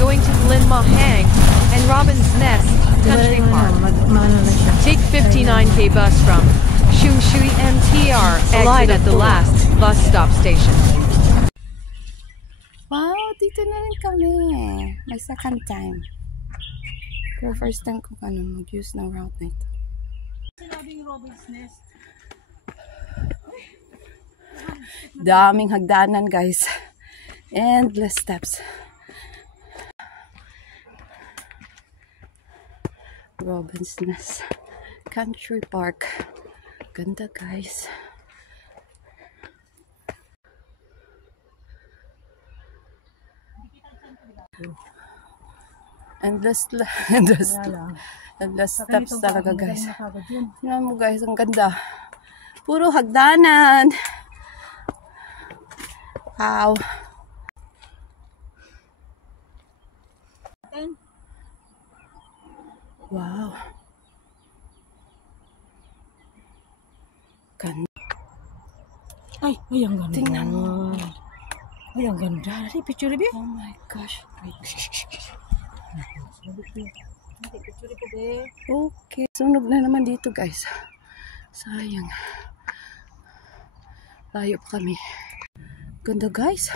going to Linmahang and Robin's Nest Country Park. Take 59K bus from Shungshui MTR, exit at the last bus stop station. Wow, dito na rin kami. May second time. Pero first time ko mag-use ng route na ito. Sinabing Robin's Nest. Daming hagdanan, guys. Endless steps. Robin's Nest Country Park. Ganda, guys. Endless steps talaga, guys. Tingnan mo, guys, ang ganda. Puro hagdanan. Wow. Wow. Ganda. Ay, ang ganda. Tingnan mo. Ay, ang ganda. Ay, picture ba? Oh my gosh. Okay. Sunog na naman dito, guys. Sayang. Layo pa kami. Ganda, guys.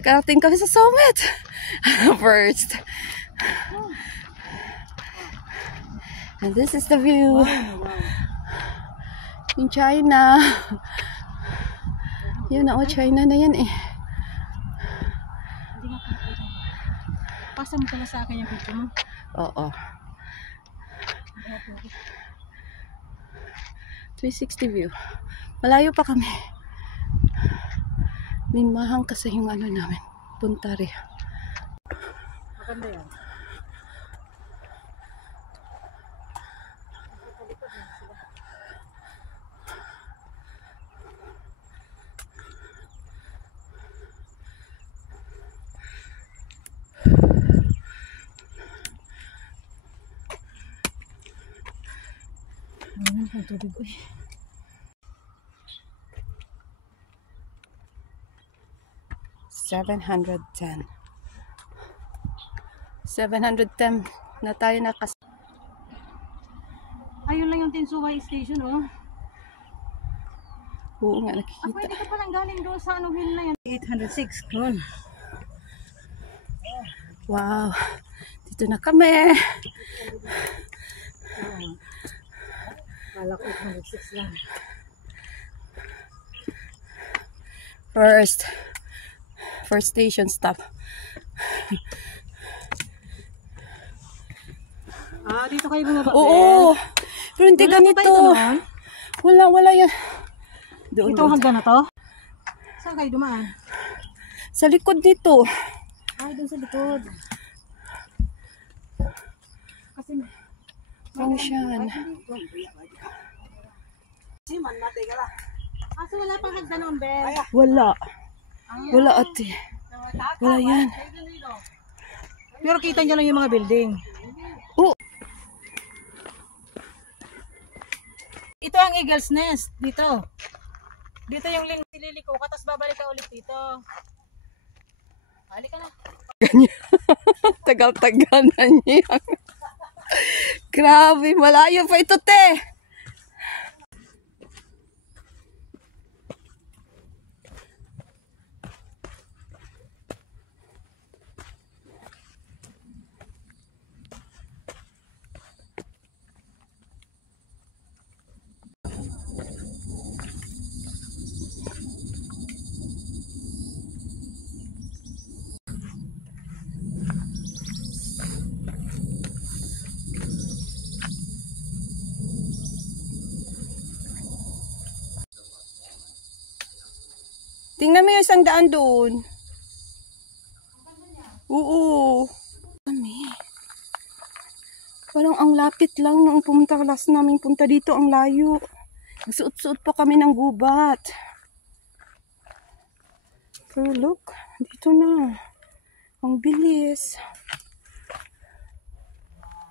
Nakarating kami sa summit. First. And this is the view. In China. Yun na, China na yan eh. Pasa mo pala sa akin yung picture mo. Oo. 360 view. Malayo pa kami. Linmahang kasi yung namin. Puntari. Maganda yan. Ang tubig ko eh. 710 na tayo nakas. Ayun lang yung Tinsuway Station, oh. Oo nga, nakikita. Pwede ka palang galing doon sa hill na yan. 806, yun. Wow, dito na kami. Kala ko 806 lang. First station stop. Dito kayo bumaba. Oo. Pero hindi ganito. Wala yan. Doon. Ito hanggang na to? Saan kayo dumaan? Sa likod dito. Ay, doon sa likod. Kasi Function. so wala pang hagdanon, Bel? Wala ate. Wala yan. Pero kita niyo lang yung mga building. Oo. Ito ang Eagle's Nest. Dito. Dito yung liliko ka, tapos babalik ka ulit dito. Balik ka na. Ganyan. Tagal-tagal na niya. Grabe, malayo pa ito, te. Tingnan mo yung isang daan doon. Oo. Kami. Parang ang lapit lang nung pumunta last namin punta dito, ang layo. Nagsuot-suot pa kami ng gubat. Pero look, dito na. Ang bilis.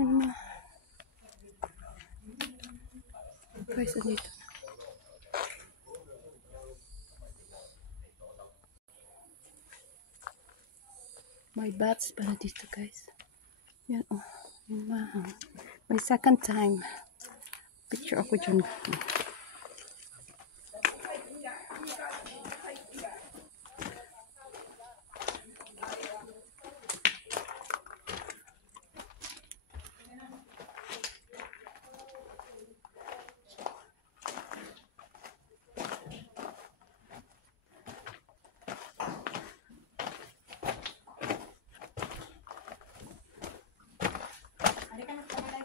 Yan na. Guys, dito. May bats pala dito, guys. Yan, oh. Wow. My second time. Picture ako dyan.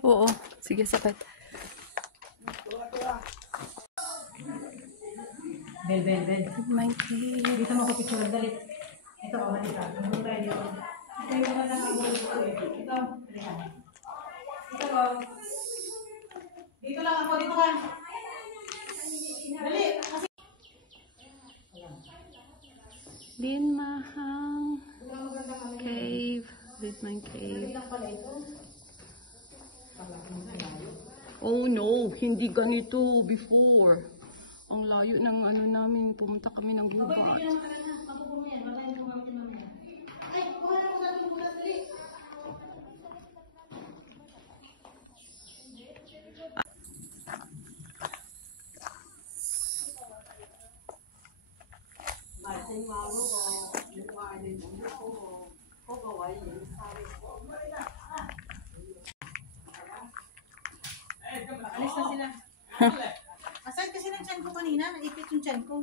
Oo, sige, sakit. Bel. My cave. Dito mo ko picture dali. Ito oh, halika. Ano tayo dito? Ito yung mga ito. Ito oh. Dito lang ako, dito ka. Dali. Lin Mahang Cave. Lidman Cave. Oh no, hindi ganito before. Ang layo ng ano namin, pumunta kami ng gubat. Alis na sila. Aside kasi ng tiyan ko kanina, naipit yung tiyan ko.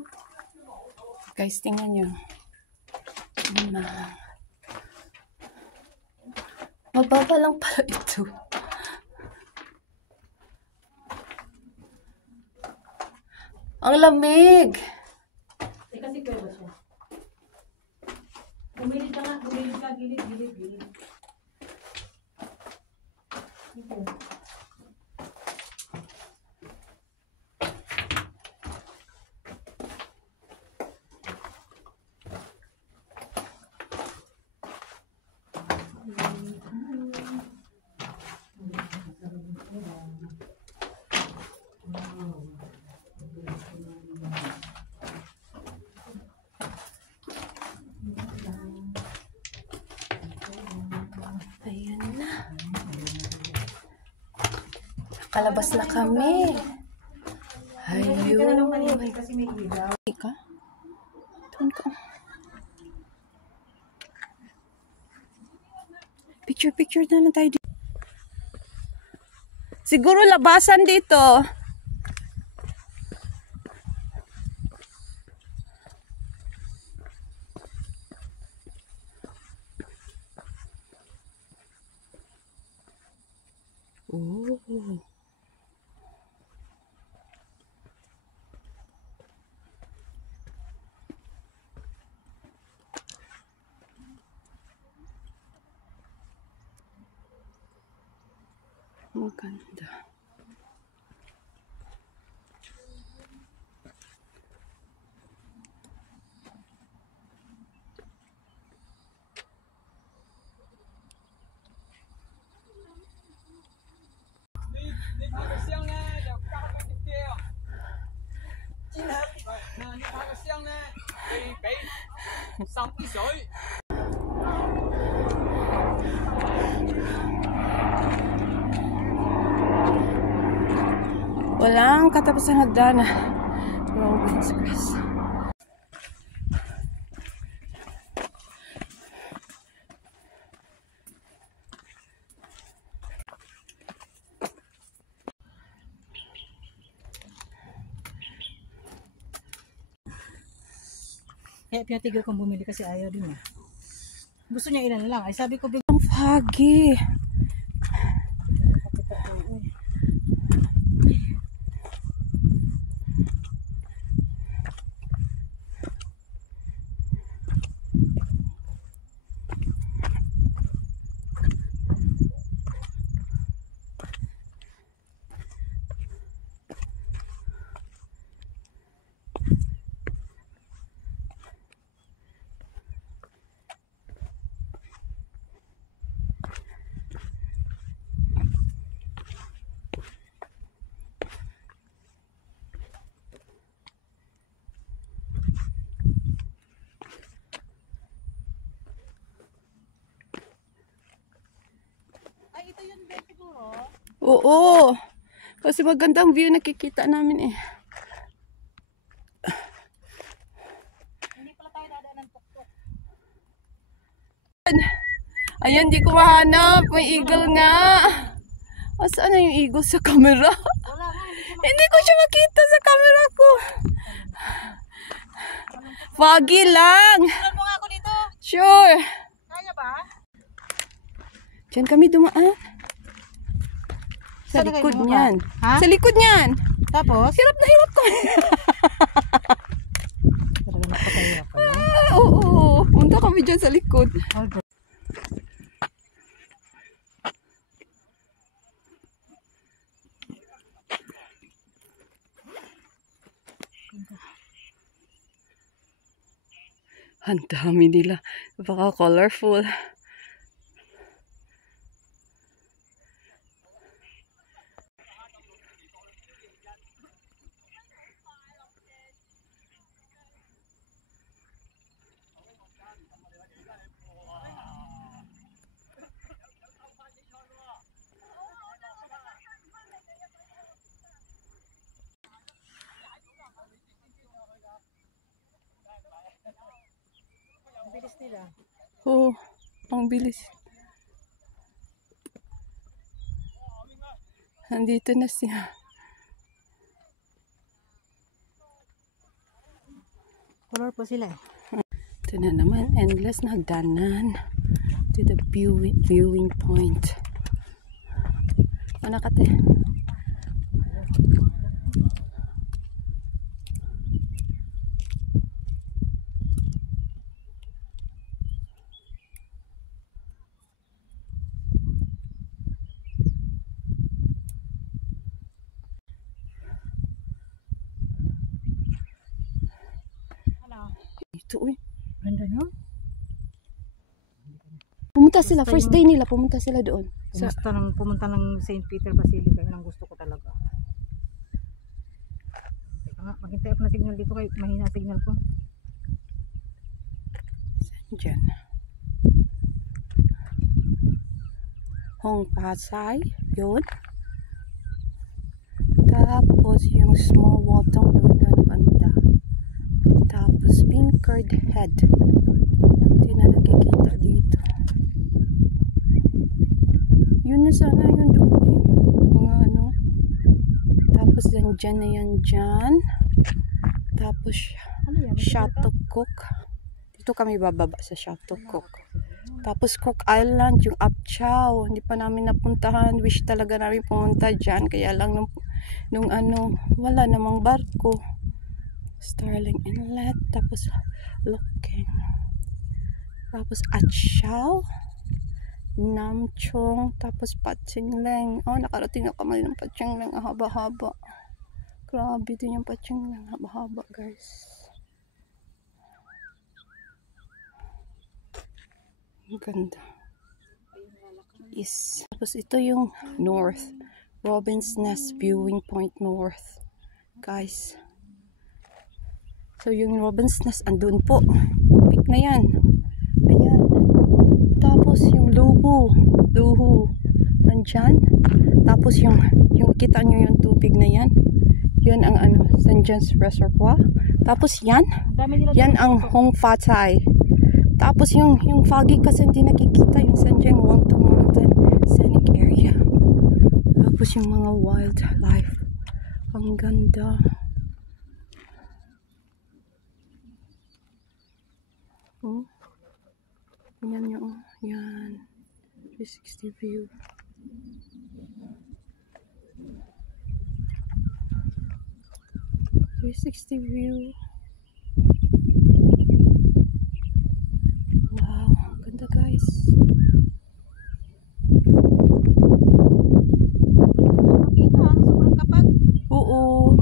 Guys, tingnan nyo. Mababa lang pala ito. Ang lamig! Eh kasi pwede siya. Bumilid ka nga, bumilid ka, gilid. Ito. Ayan na. Kalabas na kami. Ayun. Kasi may ilaw. Ika? Doon ka. Picture na lang tayo dito. Siguro labasan dito. Oh. Ang ganda. Walang katapusan hagdan. Robin's Crest. Kaya pinatigil kong bumili kasi ayaw din niya. Gusto niya ilan lang. Ay sabi ko bigyan. Ang foggy. Oo. Kasi magandang view nakikita namin eh. Hindi pala tayo dadaan ng tuktok. Ayan, di ko mahanap. May eagle nga. Saan na yung eagle sa camera? Wala nga, Hindi ko siya makita sa camera ko. Foggy lang. Tingnan mo nga ako dito. Sure. Kaya ba? Diyan kami dumaan. Sa Saan likod kayo niyan. Ha? Sa likod niyan. Tapos? Hirap na hirap ko. Talaga napakahirap pa. Oo. Punta kami dyan sa likod. Ang dami nila. Baka colorful. Ang bilis nila. Oo. Ang bilis. Nandito na siya. Color po sila eh. Ito na naman. Endless na hagdanan. To the viewing point. Ano ka te? Ano? Ito uy. Ganda no? Pumunta sila. First day nila. Pumunta sila doon. Pumunta ng St. Peter Basilica. Yun ang gusto ko talaga. Teka nga, maghintay ako na signal dito kay mahina signal ko. Diyan. Hong Pasay. Yun. Tapos yung small watong doon na banda. Tapos Pinkard Head. Hindi na nakikita dito. Yun na sana yung doon. Mga ano. Tapos dyan na yan dyan. Tapos Ano yan? Shatokok. Dito kami bababa sa Shatokok. Tapos Cook Island, yung Apchow. Hindi pa namin napuntahan. Wish talaga namin pumunta dyan. Kaya lang nung ano, wala namang barko. Starling Inlet. Tapos Looking. Tapos Atchow. Namchong. Tapos Patsingleng. Oh, nakarating na kami ng Patsingleng. Haba-haba. Grabe din yung Patsingleng. Haba-haba, guys. Ang ganda. Is. Tapos ito yung north. Robin's Nest Viewing Point North. Guys. So yung Robin's Nest andun po. Peak na yan. Ayan. Tapos yung Luhu. Nandyan. Tapos yung kita nyo yung tubig na yan. Yun ang ano, St. John's Reservoir. Tapos yan. Yan ang Hong Fatay. Tapos yung foggy kasi hindi nakikita yung St. John Wonton Mountain Scenic Area. Tapos yung mga wildlife. Ang ganda. Oh. Yan yung, yan. 360 view. View. Wow, ganda guys. Makita, sobrang kapag. Oo.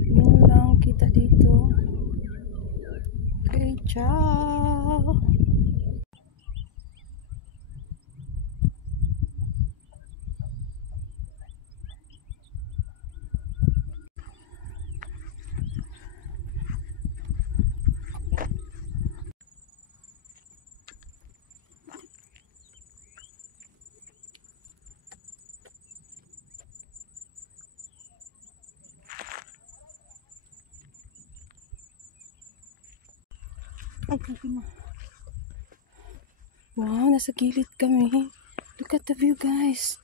Yun lang kita dito. Okay, ciao. Wow, nasa gilid kami. Look at the view, guys.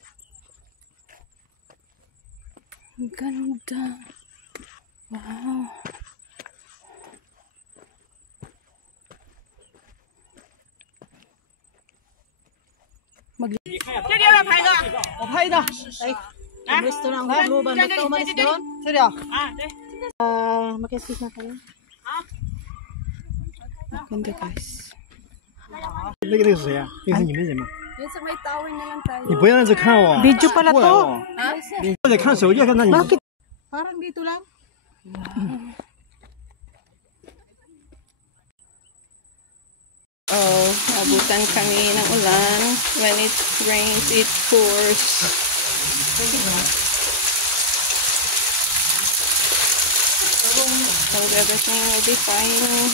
Ang ganda. Wow. Ganda, guys. 那个是谁呀？那个是你们人吗？ Yan sa may tower na lang tayo. 你不要让着看我。 Video pala 过来 to. 哦或者看手机，看到你。 Parang dito lang. Oh, abutan kami ng ulan. When it rains, it pours. So everything will be fine.